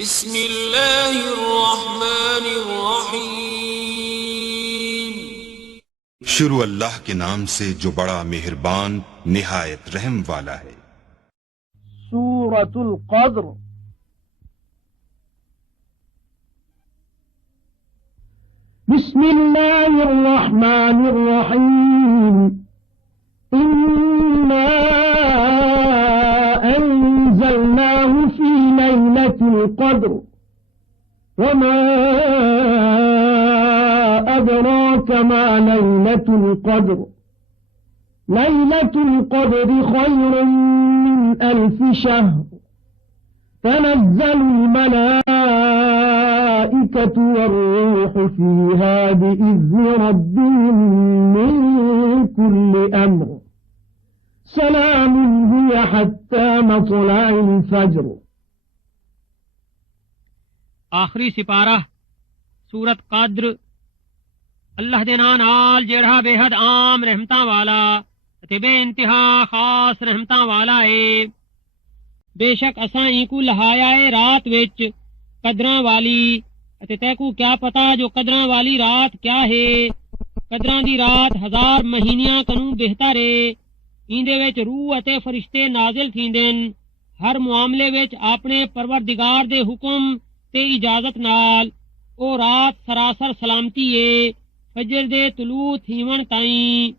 बिस्मिल्लाहिर्रहमानिर्रहीम। शुरू अल्लाह के नाम से जो बड़ा मेहरबान निहायत रहम वाला है। सूरतुल क़द्र। बिस्मिल्लाहिर्रहमानिर्रहीम। इन्ना अंज़लनाहु फ़ी लैलतिल क़द्र वमा अदराक मा लैलतुल क़द्र लैलतुल क़द्रि ख़ैरुम मिन अल्फ़ि शहर तनज़्ज़लुल मलाइकतु वर्रूहु फ़ीहा बिइज़्नि रब्बिहिम मिन कुल्लि अम्र सलामुन हिय हत्ता मत्लअिल फ़ज्र। आखिरी सिपारा सूरत कद्र। अल्लाह दे नाम नाल जेड़ा बेहद आम रहमतां वाला ते बेइंतहा खास रहमतां वाला है। बेशक असां इकू लहाया है रात विच कदरां वाली। ते तैकू क्या पता जो कदरां वाली रात क्या है। कदरां दी रात 1000 महीनियां कनू बेहतर है। इंदे विच रूह अते फरिश्ते नाजिल थींदे न। हर मुआमले विच अपने परवरदिगार दे हुक्म ते इजाजत नाल। ओ रात सरासर सलामती है फजर दे तुलू थीवण ताईं।